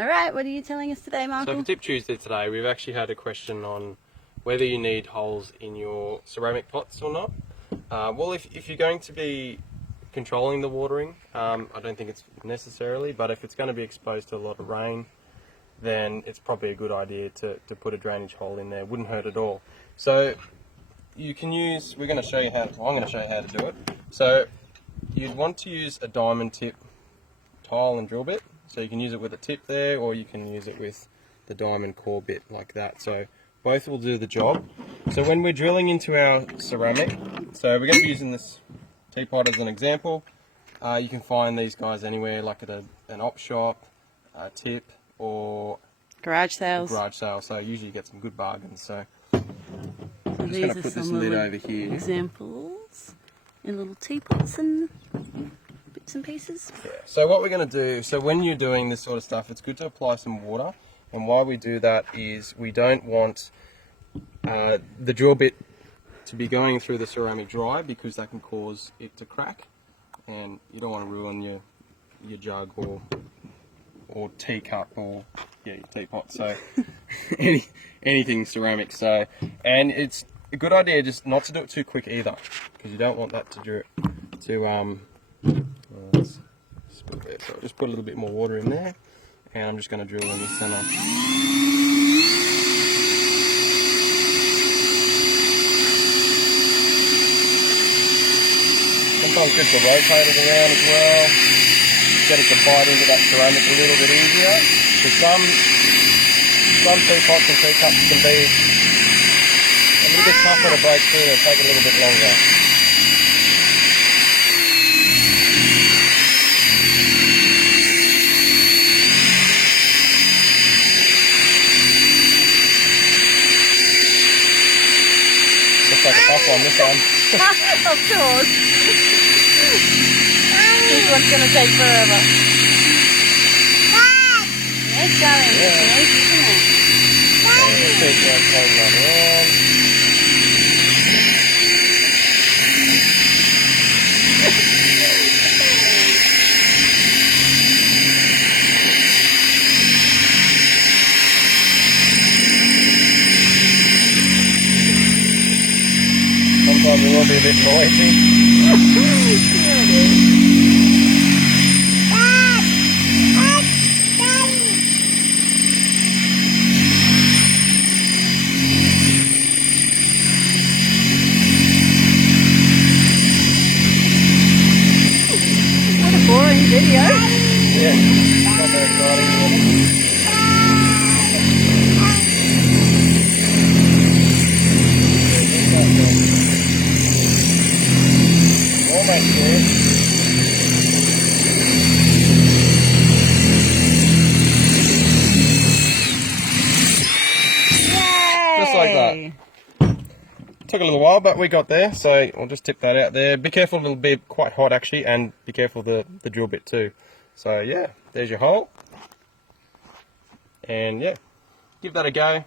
Alright, what are you telling us today, Michael? So for Tip Tuesday today, we've actually had a question on whether you need holes in your ceramic pots or not. Well, if you're going to be controlling the watering, I don't think it's necessarily, but if it's going to be exposed to a lot of rain, then it's probably a good idea to put a drainage hole in there. Wouldn't hurt at all. So you can use, I'm going to show you how to do it. So you'd want to use a diamond tip tile and drill bit. So you can use it with a tip there, or you can use it with the diamond core bit like that. So both will do the job. So when we're drilling into our ceramic, so we're going to be using this teapot as an example. You can find these guys anywhere, like at an op shop, a tip, or garage sales. So usually you get some good bargains. So I'm just going to put this lid over here. Examples in little teapots and bits and pieces. Yeah. So what we're going to do, so when you're doing this sort of stuff, it's good to apply some water. And why we do that is we don't want the drill bit to be going through the ceramic dry, because that can cause it to crack, and you don't want to ruin your jug or teacup or your teapot. So anything ceramic. So, and it's a good idea just not to do it too quick either, because you don't want that to so I'll just put a little bit more water in there, and I'm just going to drill in the center. Sometimes good to rotate it around as well, get it to bite into that ceramic a little bit easier. Because some teapots and teacups can be a little bit tougher to break through and take a little bit longer. Looks like a tough one, this one. Of course. This one's going to take forever. It's going. Yeah. It's easy, isn't it? Sometimes it will be a bit noisy. What a boring video. Yeah, not very exciting. Almost there. Just like that. Took a little while, but we got there, so we'll just tip that out there. Be careful, it'll be quite hot actually, and be careful the drill bit too. So yeah, there's your hole. And yeah, give that a go.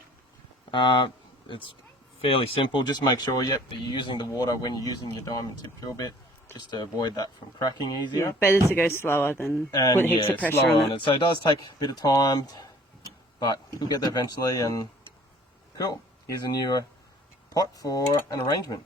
It's fairly simple. Just make sure that you're using the water when you're using your diamond tip drill bit, just to avoid that from cracking easier. Yeah, better to go slower than put heaps of pressure on it. So it does take a bit of time, but you'll get there eventually. And cool, here's a new pot for an arrangement.